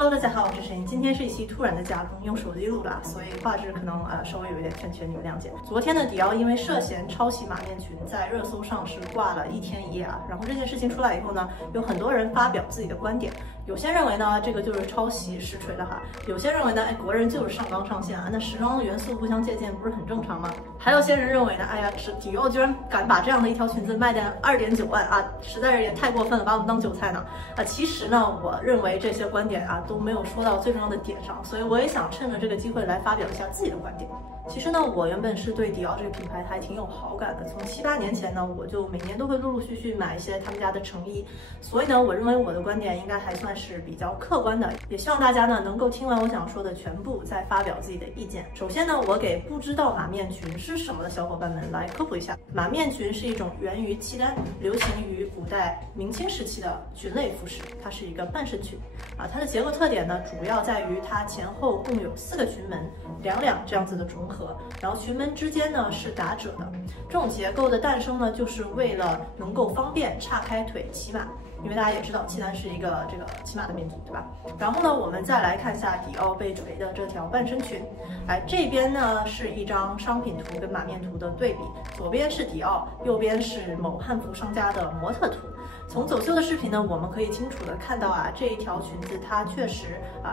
Hello， 大家好，我是陈。今天是一期突然的加更，用手机录的，所以画质可能稍微有一点欠缺，你们谅解。昨天的迪奥因为涉嫌抄袭马面裙，在热搜上是挂了1天1夜啊。然后这件事情出来以后呢，有很多人发表自己的观点，有些认为呢这个就是抄袭实锤的哈，有些认为呢国人就是上纲上线啊，那时装的元素互相借鉴不是很正常吗？还有些人认为呢，哎呀，是迪奥居然敢把这样的一条裙子卖掉2.9万啊，实在是也太过分了，把我们当韭菜呢啊！其实呢，我认为这些观点啊都没有说到最重要的点上，所以我也想趁着这个机会来发表一下自己的观点。其实呢，我原本是对迪奥这个品牌还挺有好感的，从7、8年前呢，我就每年都会陆陆续续买一些他们家的成衣，所以呢，我认为我的观点应该还算是比较客观的，也希望大家呢能够听完我想说的全部，再发表自己的意见。首先呢，我给不知道马面裙是什么的小伙伴们来科普一下，马面裙是一种源于契丹、流行于古代明清时期的裙类服饰，它是一个半身裙啊，它的结构特点呢，主要在于它前后共有4个裙门，2两这样子的重合，然后裙门之间呢是打褶的。这种结构的诞生呢，就是为了能够方便岔开腿骑马，因为大家也知道契丹是一个骑马的民族，对吧？然后呢，我们再来看一下迪奥被锤的这条半身裙，这边呢是一张商品图跟马面图的对比，左边是迪奥，右边是某汉服商家的模特图。从走秀的视频呢，我们可以清楚的看到啊，这一条裙子它确实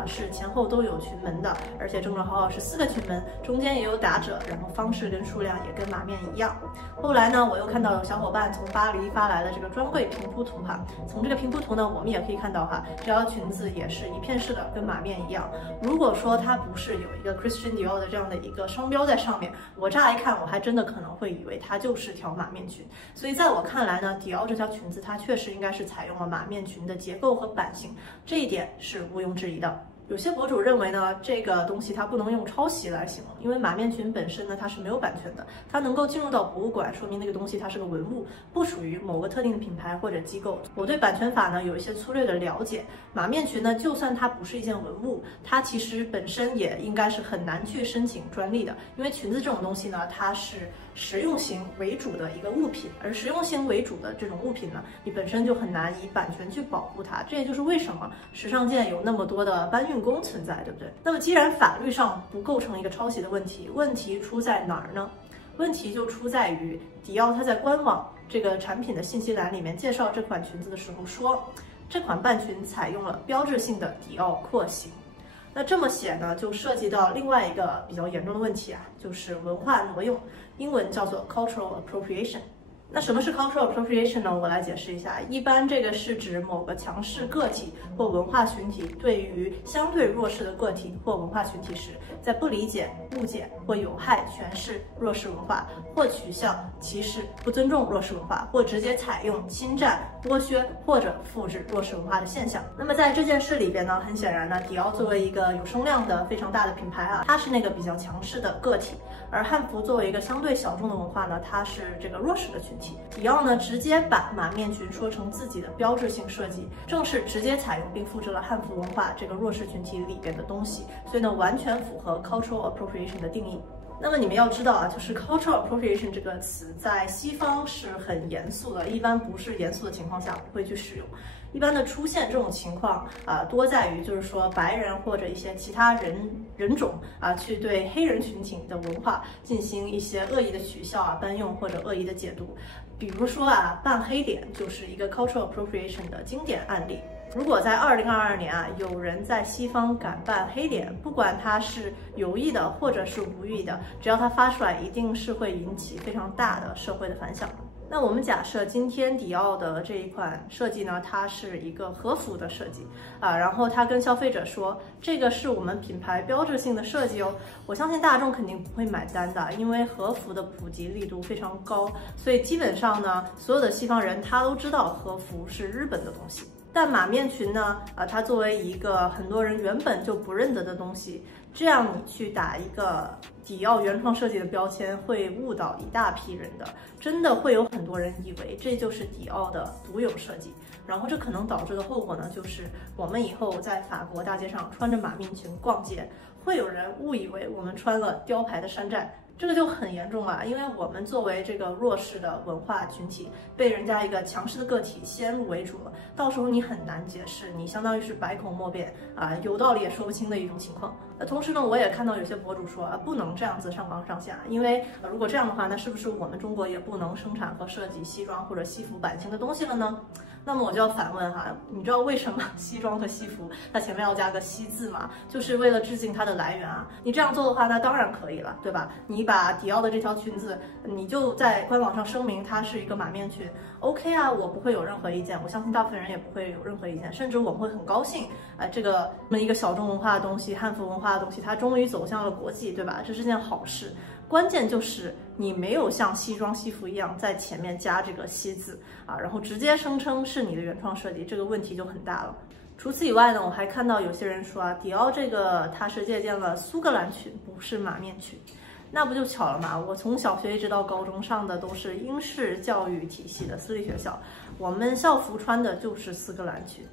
是前后都有裙门的，而且正正好好是4个裙门，中间也有打褶，然后方式跟数量也跟马面一样。后来呢，我又看到有小伙伴从巴黎发来的这个专柜平铺图哈，从这个平铺图呢，我们也可以看到哈，这条裙子也是一片式的，跟马面一样。如果说它不是有一个 Christian Dior 的这样的一个商标在上面，我乍一看我还真的可能会以为它就是条马面裙。所以在我看来呢，迪奥这条裙子它确实应该是采用了马面裙的结构和版型，这一点是毋庸置疑的。有些博主认为呢，这个东西它不能用抄袭来形容，因为马面裙本身呢它是没有版权的，它能够进入到博物馆，说明那个东西它是个文物，不属于某个特定的品牌或者机构。我对版权法呢有一些粗略的了解，马面裙呢就算它不是一件文物，它其实本身也应该是很难去申请专利的，因为裙子这种东西呢，它是实用型为主的一个物品，而实用型为主的这种物品呢，你本身就很难以版权去保护它，这也就是为什么时尚界有那么多的搬运工存在，对不对？那么既然法律上不构成一个抄袭的问题，问题出在哪儿呢？问题就出在于迪奥它在官网这个产品的信息栏里面介绍这款裙子的时候说，这款半裙采用了标志性的迪奥廓形。那这么写呢，就涉及到另外一个比较严重的问题啊，就是文化挪用，英文叫做 cultural appropriation。那什么是 cultural appropriation 呢？我来解释一下。一般这个是指某个强势个体或文化群体对于相对弱势的个体或文化群体时，在不理解、误解或有害诠释弱势文化，或取笑、歧视、不尊重弱势文化，或直接采用侵占、剥削或者复制弱势文化的现象。那么在这件事里边呢，很显然呢，迪奥作为一个有声量的非常大的品牌啊，它是那个比较强势的个体，而汉服作为一个相对小众的文化呢，它是这个弱势的群体。迪奥呢直接把马面裙说成自己的标志性设计，正是直接采用并复制了汉服文化这个弱势群体里边的东西，所以呢完全符合 cultural appropriation 的定义。那么你们要知道啊，就是 cultural appropriation 这个词在西方是很严肃的，一般不是严肃的情况下不会去使用。一般的出现这种情况多在于就是说白人或者一些其他人种去对黑人群体的文化进行一些恶意的取笑搬用或者恶意的解读。比如说扮黑脸就是一个 cultural appropriation 的经典案例。如果在2022年有人在西方敢扮黑脸，不管他是有意的或者是无意的，只要他发出来，一定是会引起非常大的社会的反响。那我们假设今天迪奥的这一款设计呢，它是一个和服的设计然后他跟消费者说这个是我们品牌标志性的设计哦，我相信大众肯定不会买单的，因为和服的普及力度非常高，所以基本上呢，所有的西方人他都知道和服是日本的东西。但马面裙呢，它作为一个很多人原本就不认得的东西，这样你去打一个迪奥原创设计的标签，会误导一大批人的，真的会有很多人以为这就是迪奥的独有设计，然后这可能导致的后果呢，就是我们以后在法国大街上穿着马面裙逛街，会有人误以为我们穿了雕牌的山寨。这个就很严重了，因为我们作为这个弱势的文化群体，被人家一个强势的个体先入为主了，到时候你很难解释，你相当于是百口莫辩啊，有道理也说不清的一种情况。那同时呢，我也看到有些博主说不能这样子上纲上线，因为如果这样的话，那是不是我们中国也不能生产和设计西装或者西服版型的东西了呢？那么我就要反问哈，你知道为什么西装和西服它前面要加个西字吗？就是为了致敬它的来源啊。你这样做的话，那当然可以了，对吧？你把迪奥的这条裙子，你就在官网上声明它是一个马面裙 ，OK 啊，我不会有任何意见，我相信大部分人也不会有任何意见，甚至我们会很高兴，这个一个小众文化的东西，汉服文化的东西，它终于走向了国际，对吧？这是件好事。关键就是你没有像西装西服一样在前面加这个西字啊，然后直接声称是你的原创设计，这个问题就很大了。除此以外呢，我还看到有些人说啊，迪奥这个它是借鉴了苏格兰裙，不是马面裙。那不就巧了嘛！我从小学一直到高中上的都是英式教育体系的私立学校，我们校服穿的就是苏格兰裙。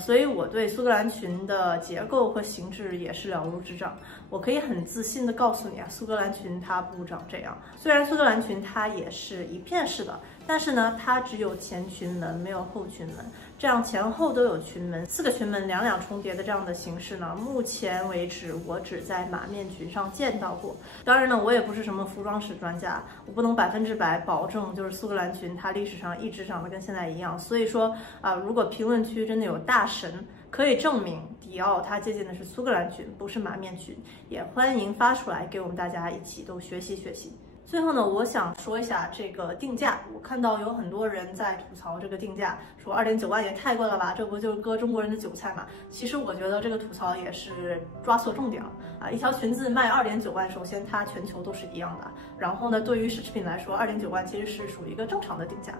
所以我对苏格兰裙的结构和形制也是了如指掌。我可以很自信地告诉你啊，苏格兰裙它不长这样。虽然苏格兰裙它也是一片式的，但是呢，它只有前裙门，没有后裙门。这样前后都有裙门，4个裙门两两重叠的这样的形式呢，目前为止我只在马面裙上见到过。当然呢，我也不是什么服装史专家，我不能100%保证就是苏格兰裙它历史上一直长得跟现在一样。所以说如果评论区真的有大神可以证明迪奥它借鉴的是苏格兰裙，不是马面裙，也欢迎发出来给我们大家一起都学习学习。最后呢，我想说一下这个定价。我看到有很多人在吐槽这个定价，说2.9万也太贵了吧，这不就是割中国人的韭菜嘛？其实我觉得这个吐槽也是抓错重点了啊！一条裙子卖2.9万，首先它全球都是一样的，然后呢，对于奢侈品来说，2.9万其实是属于一个正常的定价。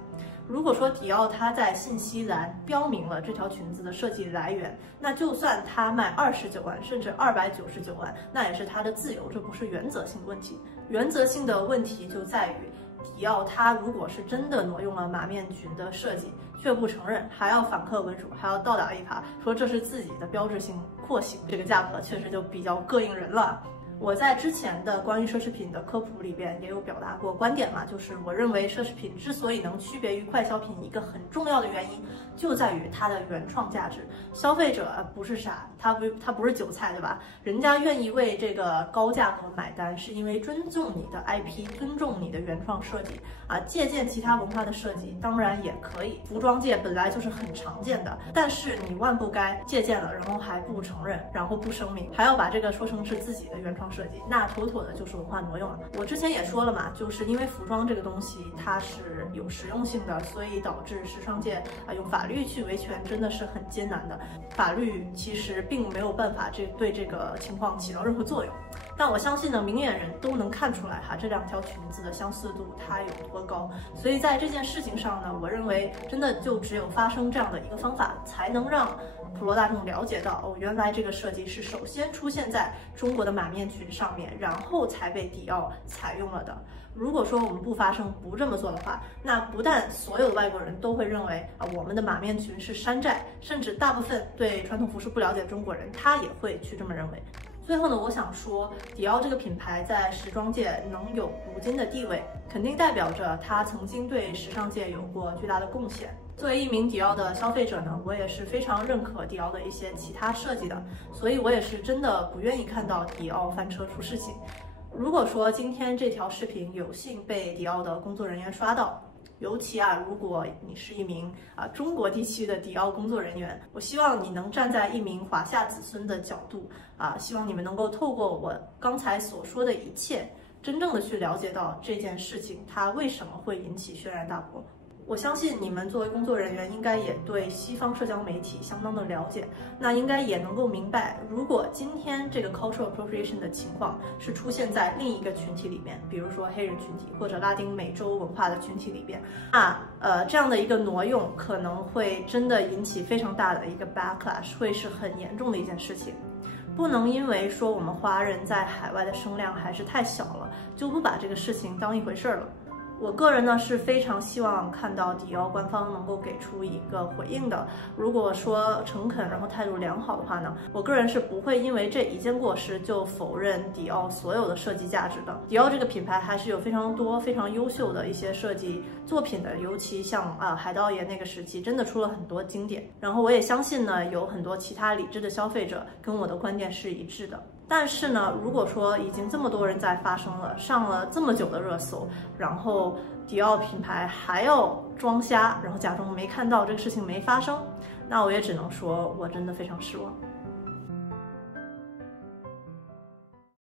如果说迪奥它在信息栏标明了这条裙子的设计来源，那就算它卖29万甚至299万，那也是它的自由，这不是原则性问题。原则性的问题就在于，迪奥它如果是真的挪用了马面裙的设计，却不承认，还要反客为主，还要倒打一耙，说这是自己的标志性廓形，这个价格确实就比较膈应人了。我在之前的关于奢侈品的科普里边也有表达过观点嘛，就是我认为奢侈品之所以能区别于快消品，一个很重要的原因就在于它的原创价值。消费者不是傻，他不是韭菜，对吧？人家愿意为这个高价格买单，是因为尊重你的 IP， 尊重你的原创设计啊。借鉴其他文化的设计当然也可以，服装界本来就是很常见的，但是你万不该借鉴了，然后还不承认，然后不声明，还要把这个说成是自己的原创设计，那妥妥的就是文化挪用了。我之前也说了嘛，就是因为服装这个东西它是有实用性的，所以导致时尚界用法律去维权真的是很艰难的。法律其实并没有办法对这个情况起到任何作用。但我相信呢，明眼人都能看出来哈，这两条裙子的相似度它有多高。所以在这件事情上呢，我认为真的就只有发生这样的一个方法，才能让普罗大众了解到哦，原来这个设计是首先出现在中国的马面裙上面，然后才被迪奥采用了的。如果说我们不发声，不这么做的话，那不但所有的外国人都会认为我们的马面裙是山寨，甚至大部分对传统服饰不了解的中国人，他也会去这么认为。最后呢，我想说，迪奥这个品牌在时装界能有如今的地位，肯定代表着它曾经对时尚界有过巨大的贡献。作为一名迪奥的消费者呢，我也是非常认可迪奥的一些其他设计的，所以我也是真的不愿意看到迪奥翻车出事情。如果说今天这条视频有幸被迪奥的工作人员刷到，尤其如果你是一名中国地区的迪奥工作人员，我希望你能站在一名华夏子孙的角度希望你们能够透过我刚才所说的一切，真正的去了解到这件事情它为什么会引起轩然大波。我相信你们作为工作人员，应该也对西方社交媒体相当的了解，那应该也能够明白，如果今天这个 cultural appropriation 的情况是出现在另一个群体里面，比如说黑人群体或者拉丁美洲文化的群体里边，那这样的一个挪用可能会真的引起非常大的一个 backlash， 会是很严重的一件事情。不能因为说我们华人在海外的声量还是太小了，就不把这个事情当一回事了。我个人呢是非常希望看到迪奥官方能够给出一个回应的。如果说诚恳，然后态度良好的话呢，我个人是不会因为这一件过失就否认迪奥所有的设计价值的。迪奥这个品牌还是有非常多非常优秀的一些设计作品的，尤其像海盗爷那个时期，真的出了很多经典。然后我也相信呢，有很多其他理智的消费者跟我的观点是一致的。但是呢，如果说已经这么多人在发声了，上了这么久的热搜，然后迪奥品牌还要装瞎，然后假装没看到这个事情没发生，那我也只能说我真的非常失望。